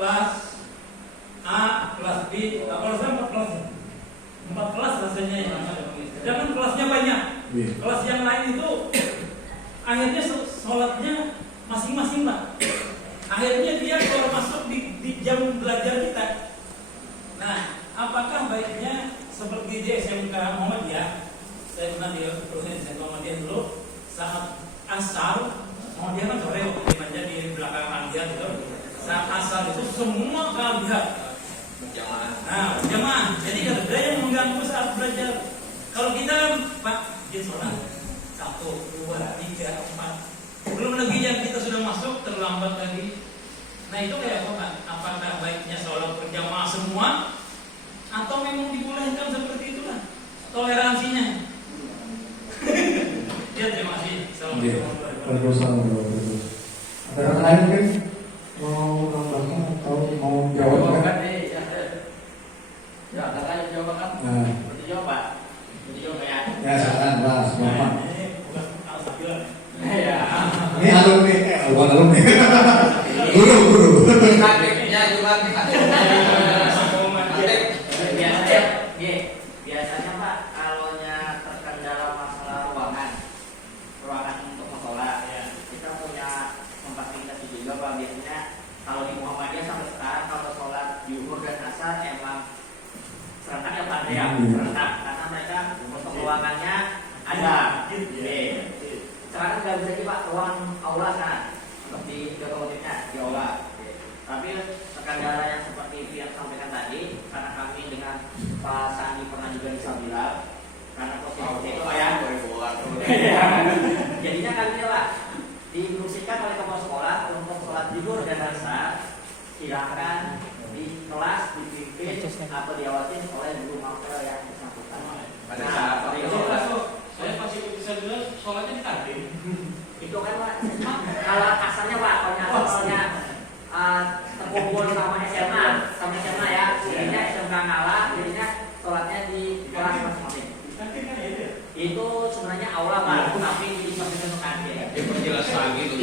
kelas A, kelas B, kalau saya 4 kelas. 4 kelas rasanya ya. Jangan kelasnya banyak. Kelas yang lain itu akhirnya sholatnya masing-masing Pak. Akhirnya dia kalau masuk di jam belajar kita. Nah, apakah baiknya seperti di SMK Muhammadiyah? Saya pernah di SMK Muhammadiyah dulu saat asar, Muhammadiyah kan sore di belakang dia gitu. Saat asar itu semua kalian berjamaah. Nah, berjamaah. Jadi kalau ada yang mengganggu saat belajar. Kalau kita Pak, dia sholat 1, 2, 3, 4. Belum lagi yang kita sudah masuk terlambat lagi. Nah itu kayak apa Pak? Apakah baiknya sholat berjamaah semua atau memang dibolehkan seperti itulah toleransinya? Ya terima kasih. Assalamualaikum. Ada yang lain mungkin mau nambahkan atau mau jawab kan? Ya, katanya jawab kan? Berarti jawab Pak. Berarti jawab ya. Ya silakan Mas Muhammad. Ini bukan alhamdulillah. Ya. Ini alumni, bukan alumni. Guru. Ya juga biasanya Pak, kalau terkendala masalah ruangan untuk musola, kita punya memfasilitasi juga Pak. Biasanya kalau di Muhammadiyah sampai sekarang kalau sholat zuhur dan asar emang serentak ya Pak ya, serentak karena mereka untuk ruangannya ada. Sekarang nggak bisa sih Pak, ruang aula kan seperti otomotifnya di aula. Tapi kendala yang seperti itu yang sampaikan tadi, karena kami dengan Pak Sandi pernah juga disabilitas, karena posisi itu Pak ya. Jadinya kami Pak diinstruksikan oleh kepala sekolah untuk sholat zuhur dan asar silakan di kelas dipimpin atau diawasin oleh guru mapel yang bersangkutan. Pada saat Saya pasti bisa bilang sholatnya di kantin. itu kan Pak, kalau asarnya Pak, soalnya terkumpul sama SMA ya, jadinya SMK ngalah, jadinya sholatnya di kelas masing-masing. Itu sebenarnya aula Pak, tapi dipakai untuk kantin. Diperjelas lagi tuh.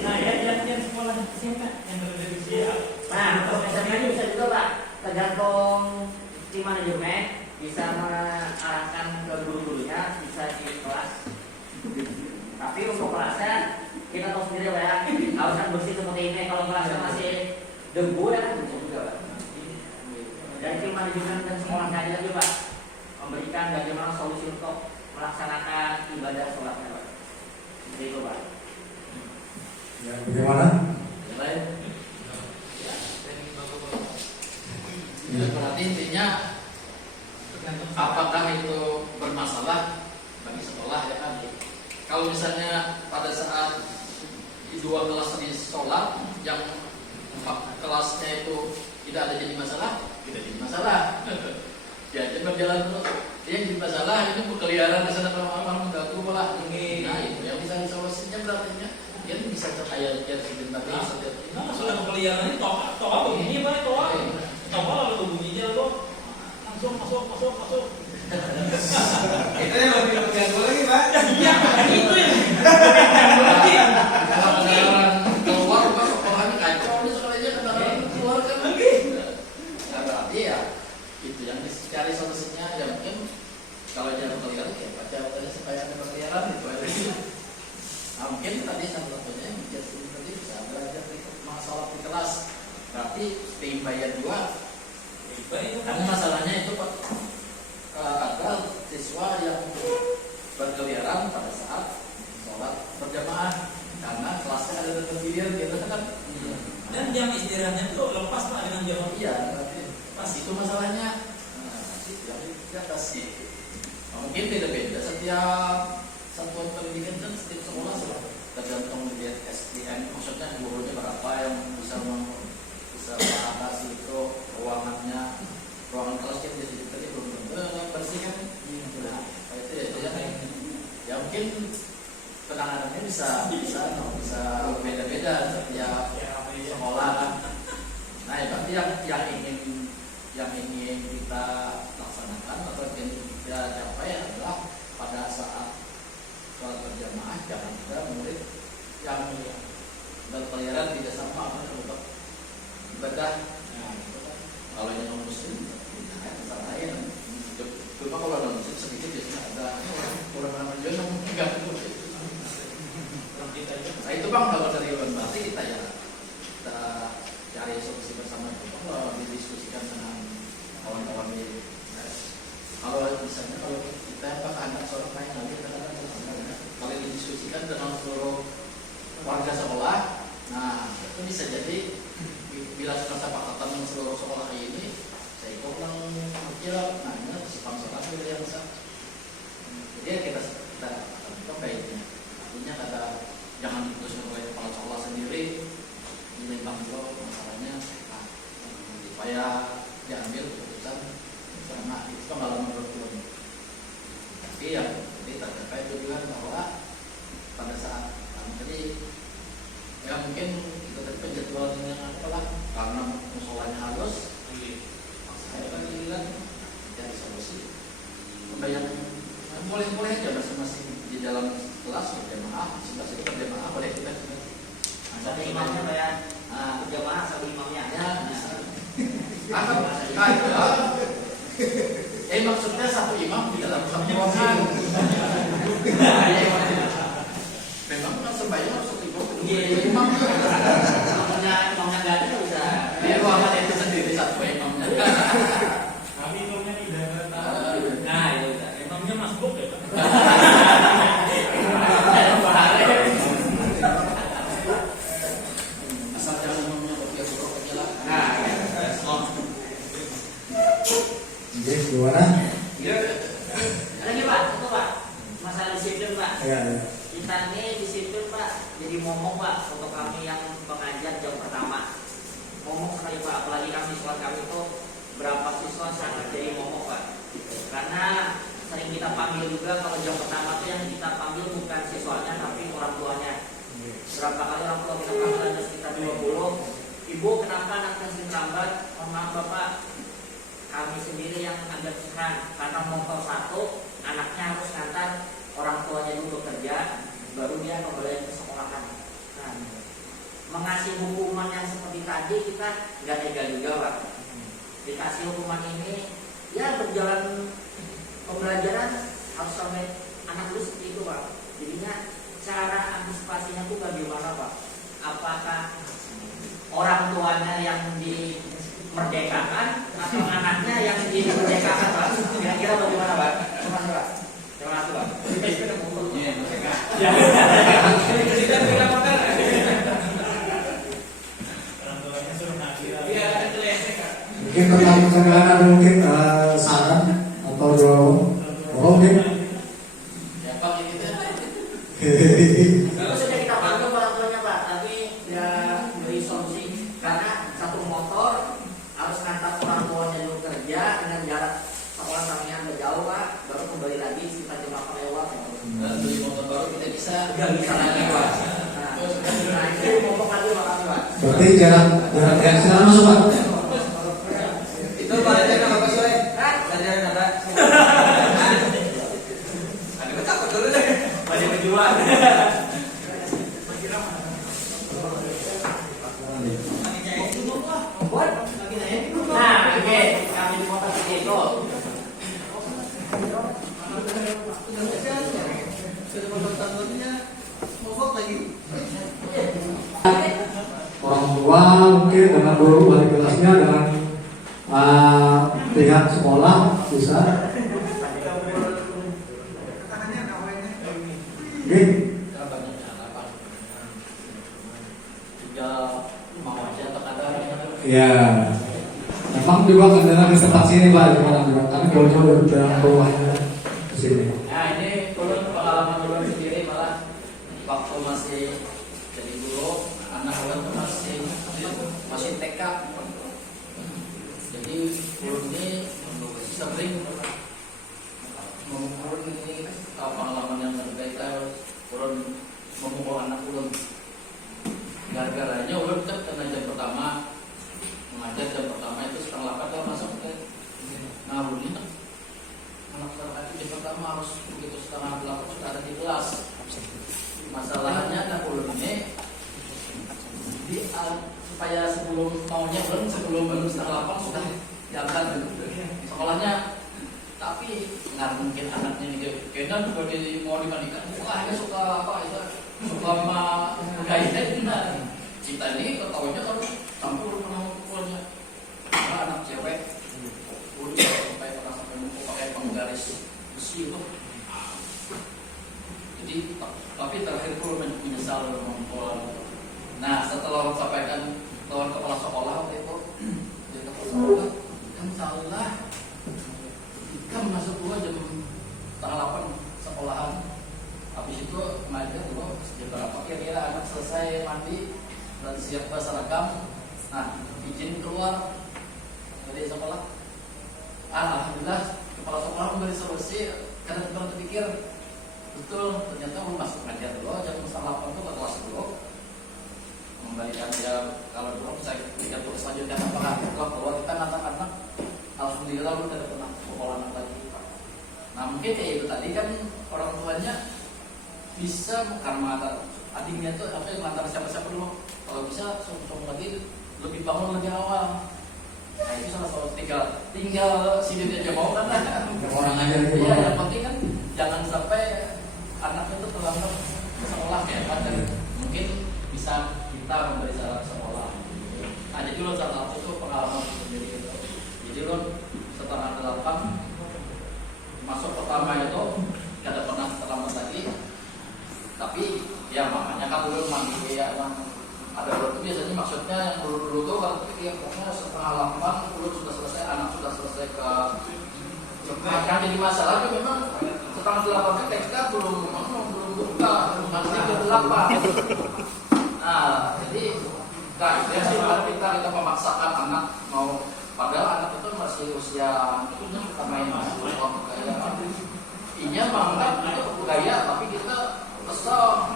Nah yang sekolah SMK yang berada di sini. Nah untuk SMK ini bisa juga Pak, tergantung tim manajemen bisa mengarahkan ke guru-gurunya, bisa di kelas. Tapi untuk kelasnya kita tahu sendiri Pak ya, harus kan bersih seperti ini. Kalau kelasnya masih debu ya kan bisa juga Pak. Dan tim manajemen dan sekolahnya juga Pak memberikan bagaimana solusi untuk melaksanakan ibadah sholatnya Pak. Seperti itu Pak. Ya, bagaimana? Yang lain? Ya, berarti intinya apakah itu bermasalah bagi sekolah ya kan? Kalau misalnya pada saat di 2 kelas tadi sholat, yang 4 kelasnya itu tidak ada jadi masalah, tidak jadi masalah. Ya, jadi berjalan terus. Dia yang jadi masalah itu berkeliaran di sana orang mengganggu malah. Nah itu yang bisa disolusinya berarti dia bisa terkaya jadi sebentar. Nah sudah berkeliaran ini toa begini Pak, toa lalu bunyinya lalu langsung masuk. Itu yang lebih mengganggu lagi Pak. Iya, itu yang mengganggu lagi. Keluar Pak, sekolahnya kacau, ini sekolahnya kendaraan keluar kan lagi. Nah berarti ya itu yang dicari solusinya ya mungkin kalau jangan berkeliaran ya baca katanya supaya ada berkeliaran itu aja. Nah mungkin tadi salah satunya tadi bisa belajar di masalah di kelas. Berarti bayar 2. Karena masalahnya itu Pak, ada siswa yang berkeliaran pada saat sholat berjamaah karena kelasnya ada terpilih gitu kan. Dan jam istirahatnya itu lepas Pak dengan jam. Iya, berarti pas itu masalahnya. Nah, itu yang di atas itu. Nah, mungkin beda-beda setiap satuan pendidikan dan setiap sekolah tergantung dari SDM, maksudnya gurunya berapa yang bisa mengatasi itu ruangan kelas yang di tadi belum bersih kan. Nah, itu ya mungkin penanganannya bisa beda-beda setiap sekolah kan. Nah, berarti yang ingin kita laksanakan atau yang kita capai adalah pada saat sholat berjamaah jangan ada murid yang berkeliaran tidak sama atau bisa jadi bila kesepakatan seluruh sekolah ini saya ikut yang kira nanya simpang sekolah itu yang besar. Jadi kita baiknya artinya kata jangan diputuskan oleh kepala sekolah sendiri, dilimpah juga masalahnya supaya diambil keputusan selama itu pengalaman berkurang. Tapi yang jadi tercapai tujuan bahwa pada saat tadi ya mungkin itu tadi penjadwalan yang apalah karena musolanya halus, saya lagi bilang cari solusi. Membayangkan boleh aja masing-masing di dalam kelas berjamaah, sebelah situ berjamaah boleh kita. Satu imamnya bayar berjamaah satu imamnya. Ya, maksudnya satu imam di dalam satu ruangan. Memang kan sembahyang harus satu imam. Imam Imamnya nggak ada bisa. Di ruangan itu sendiri satu imamnya. Kami imamnya tidak tahu. Nah, itu imamnya masbuk ya, Pak. Asal jangan imamnya berpihak buruk aja lah. Jadi gimana? Lagi Pak, itu Pak, masalah disiplin Pak. Ya. Kita ini disiplin Pak, jadi momok Pak untuk kami yang pengajar jam pertama. Momok sekali Pak, apalagi kami sekolah kami itu berapa siswa sangat jadi momok Pak. Karena sering kita panggil juga kalau jam pertama itu yang kita panggil bukan siswanya tapi orang tuanya. Berapa kali orang tua kita panggil ada sekitar 20. Ibu kenapa anaknya sering terlambat? Mohon maaf Bapak, kami sendiri yang agak serang karena motor satu anaknya harus ngantar orang tuanya dulu bekerja baru dia kembali ke sekolahan. Nah, mengasih hukuman yang seperti tadi kita nggak tega juga Pak. Dikasih hukuman ini ya berjalan pembelajaran harus sampai anak dulu seperti itu Pak. Jadinya cara antisipasinya tuh bagaimana Pak? Apakah orang tuanya yang dimerdekakan atau anaknya yang dimerdekakan Pak? Kira-kira bagaimana Pak? Terima kasih Pak. Terima kasih Pak. Orang tuanya suruh ngaji. Mungkin pertanyaan ada mungkin saran atau doa. Mungkin. Ya Pak ini kan. Itu sudah kita panggil orang tuanya Pak, tapi ya beri solusi karena satu motor harus ngantar orang tuanya dulu kerja dengan jarak sekolah sampai agak jauh Pak, baru kembali lagi sekitar jam 8 lewat. Beli motor baru tidak bisa. Nggak bisa lagi Pak. Nah itu ngomong lagi makasih Pak. Berarti jarak silakan masuk Pak. Itu pelajaran apa sore? Pelajaran apa? Ada takut dulu deh. Banyak berjuang. Nah, oke, kami di kota Segitu. Orang tua mungkin dengan guru wali kelasnya dengan pihak sekolah bisa. Oke. Banyak cara Pak. Juga mau aja terkadang. Ya. Memang juga kendala di tempat sini Pak, gimana juga karena jauh-jauh dari jalan rumahnya ke sini. Nah ini turun pengalaman turun sendiri malah waktu masih jadi guru anak orang masih TK. Jadi guru ini sering memukul ini pengalaman yang berbeda turun memukul anak ulun. Gara-garanya ulun karena jam pertama mengajar jam pertama itu 7:30 kalau masuk ke ngabur ini anak saya jam pertama harus begitu 7:30 sudah ada di kelas. Masalahnya anak ulun ini supaya sebelum maunya sebelum 7:30 sudah diangkat sekolahnya, tapi nggak mungkin anaknya nih kena juga mau dimandikan. Wah dia suka apa itu suka sama budaya kita ini ketahuinya kalau campur pukulnya karena anak cewek pukul sampai pernah sampai mukul pakai penggaris besi itu. Jadi tapi terakhir pun menyesal memukul. Nah setelah sampaikan pada seragam. Nah, izin keluar dari sekolah. Alhamdulillah kepala sekolah memberi solusi karena kita terpikir betul ternyata mau masuk ngajar dulu jam 8 itu ke kelas dulu memberikan dia kalau dulu saya pikir tulis selanjutnya apakah bahwa kita anak-anak alhamdulillah belum tidak pernah sekolah anak lagi. Nah mungkin kayak itu tadi kan orang tuanya bisa karena adiknya tuh apa yang lantar siapa-siapa dulu kalau bisa sungguh lagi lebih bangun lebih awal. Nah itu salah satu tinggal sini aja mau kan orang aja gitu. Iya yang penting kan jangan sampai anaknya itu terlambat ke sekolah ya kan dan mungkin bisa kita memberi saran sekolah. Nah jadi lo salah satu itu pengalaman sendiri gitu. Jadi lo setelah 8 masuk pertama itu gak ada pernah terlambat lagi. Tapi ya makanya kan dulu mandi ya ada dulu biasanya maksudnya yang dulu tuh kalau ya pokoknya setengah 8 dulu sudah selesai anak sudah selesai ke yang jadi masalah itu memang setengah 8 TK belum buka masih ke 8. Nah jadi kita memaksakan anak mau padahal anak itu masih usia itu suka main kayak inya mangkat itu budaya tapi kita kesel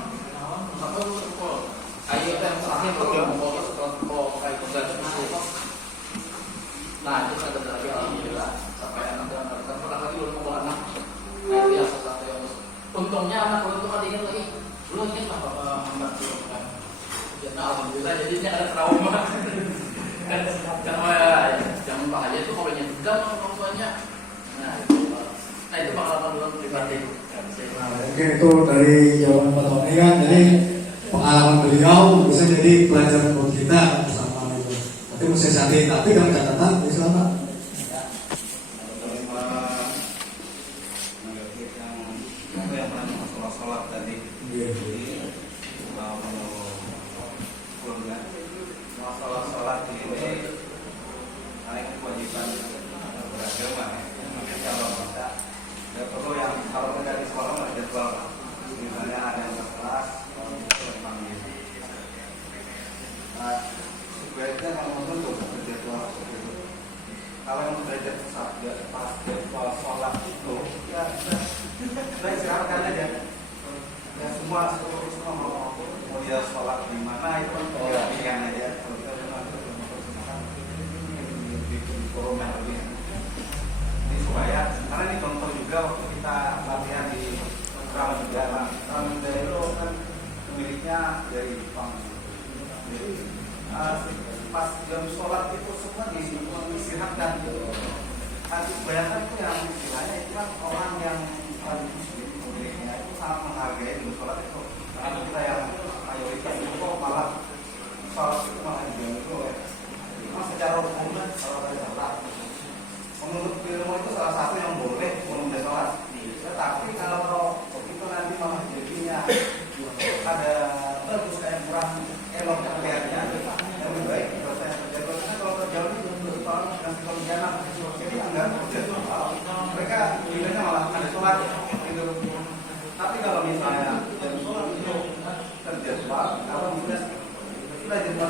sampai pukul kayak yang terakhir kalau setelah kayak konsentrasi. Nah itu ada lagi alhamdulillah sampai anak dan pernah lagi belum mau anak. Nah itu yang sesuatu yang untungnya anak itu kan ingat lagi belum ingat apa membantu kan. Jadi alhamdulillah jadinya ada trauma. Jangan bahaya itu kalau nyedam orang tuanya. Nah itu pengalaman dulu pribadi. Nah, mungkin itu dari jawaban Pak Tony kan, jadi pengalaman beliau bisa jadi pelajaran buat kita bersama itu. Tapi mesti sadar, tapi dengan catatan bisa Pak. Yang masalah sholat tadi. Jadi masalah sholat ini naik kewajiban beragama. Kalau kita nggak perlu yang kalau kita di sekolah nggak jadwal, misalnya ada yang kelas, memang gitu. Nah, sebaiknya kalau untuk berjadwal seperti itu. Kalau yang belajar pas jadwal sholat itu, ya kita istirahatkan aja. Ya semua mau dia sholat di mana itu kan pilihan aja. Kalau kita memang di forum yang lebih. Supaya karena ini contoh juga waktu kita latihan di Ramadhan. Ramadhan itu kan pemiliknya dari Jepang. Jadi pas jam sholat itu semua diistirahatkan. Bayangkan itu yang istilahnya itu kan orang yang muslim pemiliknya itu sangat menghargai jam sholat itu. Karena kita yang mayoritas itu kok malah sholat itu malah dijamin itu ya. Memang secara umum kalau ada sholat menurut ilmu itu salah satu yang boleh menunda sholat. Tetapi kalau itu nanti malah jadinya ada terus kayak kurang elok terlihatnya, yang lebih baik kalau saya terjadi karena kalau terjauh itu sholat dengan kebijakan jadi enggak kerja. Mereka bilangnya malah ada sholat gitu. Tapi kalau misalnya jam sholat itu terjadwal, kalau misalnya sudah jadwal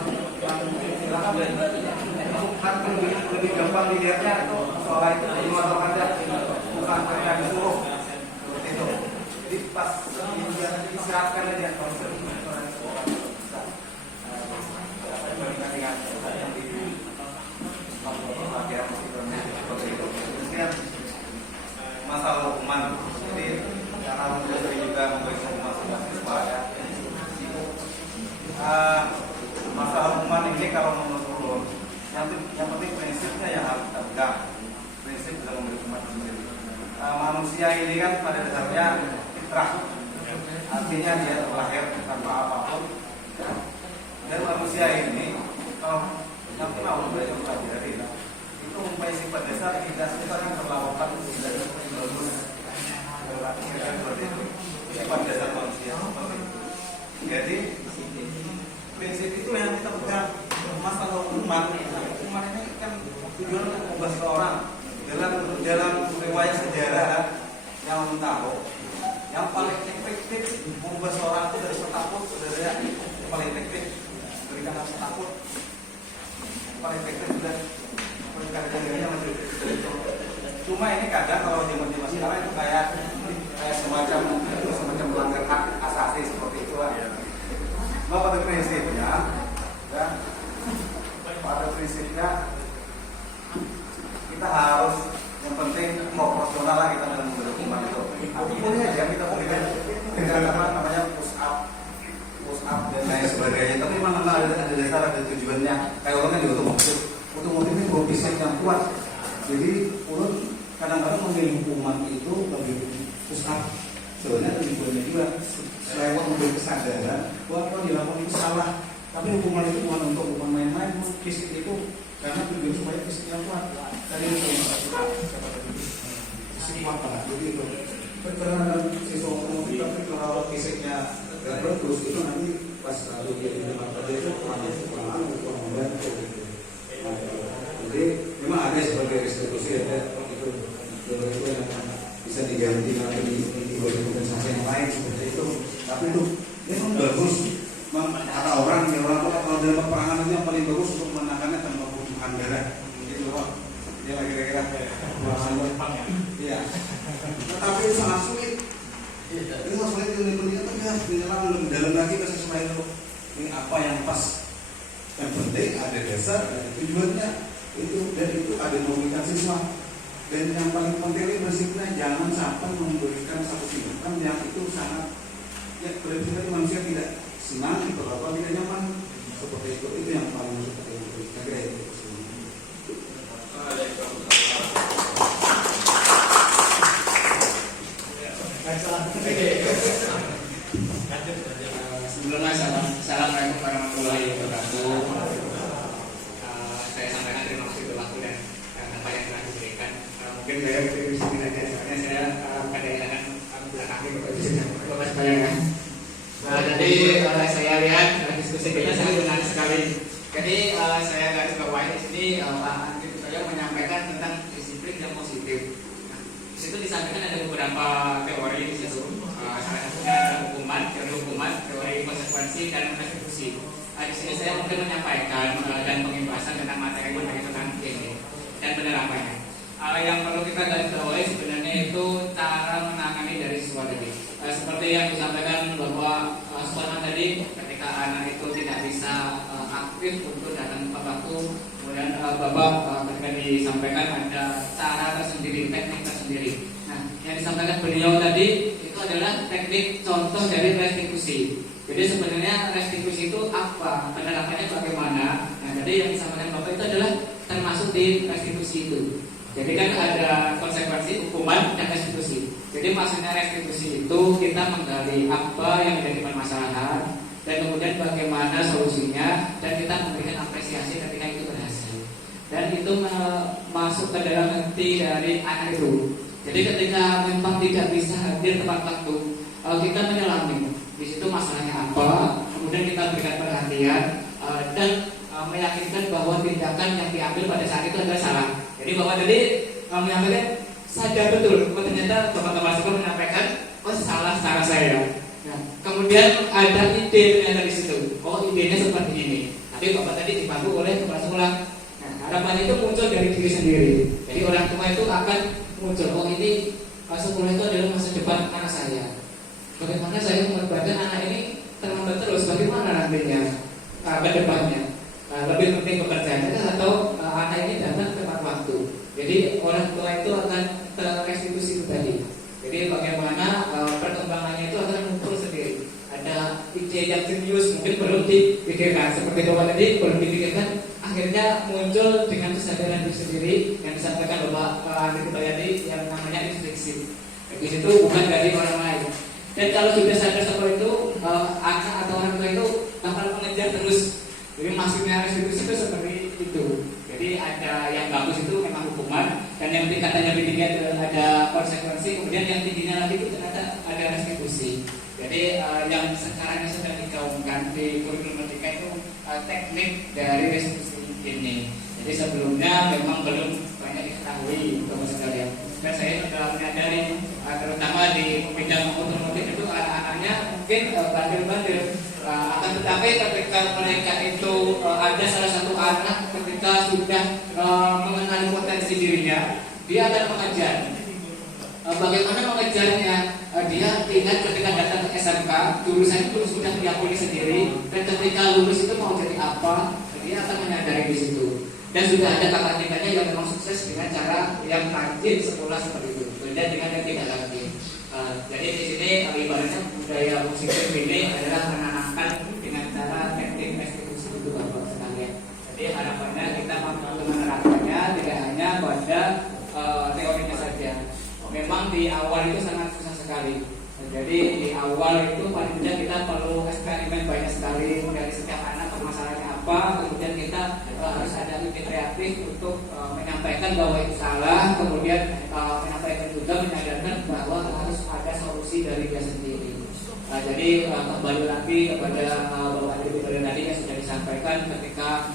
silakan kan lebih gampang dilihatnya itu sholat itu di luar aja bukan mereka disuruh seperti itu. Jadi pas disiapkan aja kalau misalnya sholat bisa bandingkan dengan yang di akhirnya seperti itu. Kemudian masalah hukuman, jadi karena sudah sering juga memberi hukuman sebuah siswa ya. Masalah hukuman ini kalau menurut yang penting prinsipnya yang harus kita pegang. Prinsip dalam memberi hukuman sendiri. Manusia ini kan pada dasarnya fitrah, artinya dia terlahir tanpa apapun. Dan manusia ini kalau nanti mau belajar pelajari itu mempunyai sifat dasar tidak sifat yang terlakukan tidak bagus. Sifat dasar manusia seperti itu. Jadi prinsip itu yang kita pegang. Masalah hukuman ini kan tujuan untuk mengubah seorang dalam riwayat sejarah yang tahu yang paling efektif mengubah seorang itu dari takut saudara yang paling efektif berikan rasa takut paling efektif juga kerjanya masih itu. Cuma ini kadang kalau zaman sekarang itu kayak semacam melanggar hak asasi seperti itu lah. Nah, pada prinsipnya ya, kita harus yang penting proporsional lah kita dalam memberi hukuman itu. Tapi boleh aja kita berikan dengan apa namanya push up dan lain sebagainya. Tapi memang ada dasar, ada tujuannya. Kayak orang kan di otomotif ini profesi yang kuat. Jadi urut kadang-kadang memilih hukuman itu lebih push up. Sebenarnya tujuannya juga lewat memberi kesadaran bahwa kalau dilakukan itu salah. Tapi hukuman itu bukan untuk hukuman main-main, fisik itu karena tujuan supaya fisiknya kuat. Tadi itu yang saya suka fisik kuat lah. Jadi itu karena siswa otomotif tapi kalau fisiknya nggak bagus itu nanti pas ujian di tempat kerja itu kurang membantu. Jadi memang ada sebagai restitusi ada itu yang bisa diganti nanti diberi kompensasi yang lain seperti itu. Tapi itu memang bagus. Kata orang kalau dalam peperangan itu yang paling bagus untuk menangkannya tanpa pertumpahan darah. Gitu loh. Ya kira-kira iya. Tetapi itu sangat sulit. Itu sangat sulit ilmunya tegas, menyelam lebih dalam lagi ke sesuai itu. Ini apa yang pas. Yang penting ada dasar, ada tujuannya itu dan itu ada memberikan siswa. Dan yang paling penting ini bersikapnya jangan sampai memberikan satu tindakan yang itu sangat ya berarti manusia tidak senang atau tidak nyaman seperti itu yang paling seperti itu. Kira itu. Sebelumnya assalamualaikum warahmatullahi wabarakatuh. Saya sampaikan terima kasih untuk waktu dan apa yang telah diberikan. Mungkin saya bisa saja, soalnya saya kadang-kadang belakangnya bapak sepanjangnya. Jadi saya lihat diskusi kita sangat menarik sekali. Jadi saya garis bawahi di sini Pak Andri saya menyampaikan tentang disiplin yang positif. Nah, di situ disampaikan ada beberapa teori di situ. Salah satunya adalah hukuman, teori konsekuensi dan restitusi. Di sini saya mungkin menyampaikan dan pengibasan tentang materi tentang ini dan penerapannya. Yang perlu kita garis bawahi sebenarnya itu cara menangani dari siswa tadi. Seperti yang disampaikan bahwa soal tadi ketika anak itu tidak bisa aktif untuk datang tepat waktu, kemudian Bapak ketika disampaikan ada cara tersendiri, teknik tersendiri. Nah, yang disampaikan beliau tadi itu adalah teknik contoh dari restitusi. Jadi sebenarnya restitusi itu apa? Penerapannya bagaimana? Nah, jadi yang disampaikan Bapak itu adalah termasuk di restitusi itu. Jadi kan ada konsekuensi, hukuman, dan restitusi. Jadi maksudnya restitusi itu kita menggali apa yang menjadi permasalahan dan kemudian bagaimana solusinya dan kita memberikan apresiasi ketika itu berhasil. Dan itu masuk ke dalam hati dari anak itu. Jadi ketika memang tidak bisa hadir tepat waktu, kita menyelami di situ masalahnya apa, kemudian kita berikan perhatian dan meyakinkan bahwa tindakan yang diambil pada saat itu adalah salah. Jadi bahwa tadi menyampaikan sadar betul, ternyata teman-teman sekolah menyampaikan, oh salah cara saya. Nah, kemudian ada ide ternyata di situ, oh idenya seperti ini. Tapi Bapak tadi dibantu oleh kepala sekolah. Nah, harapannya itu muncul dari diri sendiri. Jadi orang tua itu akan muncul, oh ini sekolah itu adalah masa depan anak saya. Bagaimana saya mengorbankan anak ini terlambat terus? Bagaimana nantinya ke depannya? Lebih penting pekerjaannya atau anak ini datang tepat waktu. Jadi orang tua itu akan terestitusi itu tadi. Jadi bagaimana perkembangannya itu akan muncul sendiri. Ada ide yang serius mungkin perlu dipikirkan. Seperti Bapak tadi perlu dipikirkan. Akhirnya muncul dengan kesadaran diri sendiri yang disampaikan Bapak Andri tadi yang namanya instruksi. Di situ bukan dari orang lain. Dan kalau sudah sadar seperti itu, anak atau orang tua itu bakal mengejar terus. Jadi maksudnya restitusi itu seperti itu. Jadi ada yang bagus itu memang hukuman, dan yang tingkatannya lebih tinggi ada konsekuensi, kemudian yang tingginya lagi itu ternyata ada restitusi. Jadi yang sekarang ini sedang digaungkan di kurikulum merdeka itu teknik dari restitusi ini. Jadi sebelumnya memang belum banyak diketahui teman sekalian. Dan saya sudah menyadari terutama di bidang otomotif itu anak-anaknya mungkin bandel-bandel. Akan tetapi ketika mereka itu ada salah satu anak ketika sudah mengenali potensi dirinya, dia akan mengejar. Bagaimana mengejarnya? Dia ingat ketika datang ke SMK, jurusan itu sudah diakui sendiri, dan ketika lulus itu mau jadi apa, dia akan menyadari di situ. Dan sudah ada kakak tingkatnya yang memang sukses dengan cara yang rajin sekolah seperti itu, beda dengan yang tidak rajin. Jadi di sini ibaratnya budaya musik ini adalah menanamkan dengan cara teknik restitusi itu Bapak sekalian. Jadi harapannya kita mampu menerapkannya tidak hanya pada teorinya saja. Memang di awal itu sangat susah sekali. Jadi di awal itu paling tidak kita perlu eksperimen banyak sekali dari setiap anak permasalahannya apa, kemudian kita harus ada lebih kreatif untuk menyampaikan bahwa itu salah, kemudian menyampaikan juga menyadarkan bahwa harus ada solusi dari dia sendiri. Jadi kembali lagi kepada Bapak Ibu tadi yang sudah disampaikan, ketika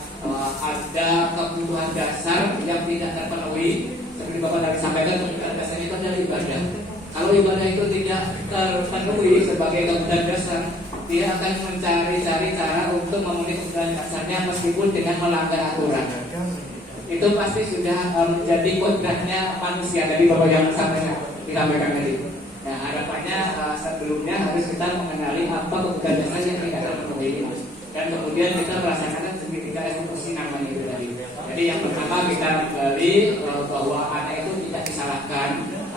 ada kebutuhan dasar yang tidak terpenuhi, seperti Bapak tadi sampaikan, kebutuhan dasar itu adalah ibadah. Kalau ibadah itu tidak terpenuhi sebagai kebutuhan dasar, dia akan mencari-cari cara untuk memenuhi kebutuhan dasarnya meskipun dengan melanggar aturan. Itu pasti sudah menjadi kodratnya manusia. Tadi Bapak yang disampaikan tadi. Nah, harapannya sebelumnya harus kita mengenali apa kebutuhan dasar yang tidak terpenuhi, dan kemudian kita merasakan segitiga eksekusi namanya itu tadi. Jadi yang pertama kita menggali bahwa anak itu tidak disalahkan,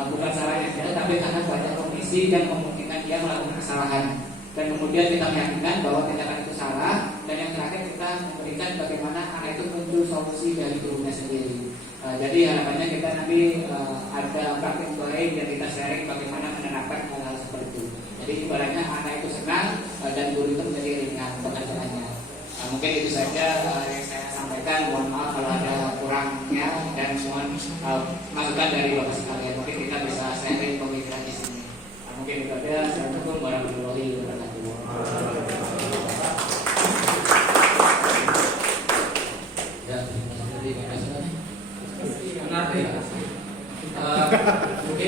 bukan salahnya dia, tapi karena banyak kondisi yang memungkinkan dia melakukan kesalahan. Dan kemudian kita meyakinkan bahwa tindakan itu salah, dan yang terakhir kita memberikan bagaimana anak itu muncul solusi dari gurunya sendiri. Jadi harapannya kita nanti ada praktik lain yang kita sharing bagaimana menerapkan hal-hal seperti itu. Jadi ibaratnya anak itu senang dan guru itu menjadi ringan pekerjaannya. Mungkin itu saja yang saya sampaikan. Mohon maaf kalau ada kurangnya, dan mohon masukan dari Bapak sekalian. Mungkin kita bisa sharing pemikiran di sini. Mungkin itu ada. Assalamualaikum warahmatullahi wabarakatuh. Ya, terima kasih. Menarik. Mungkin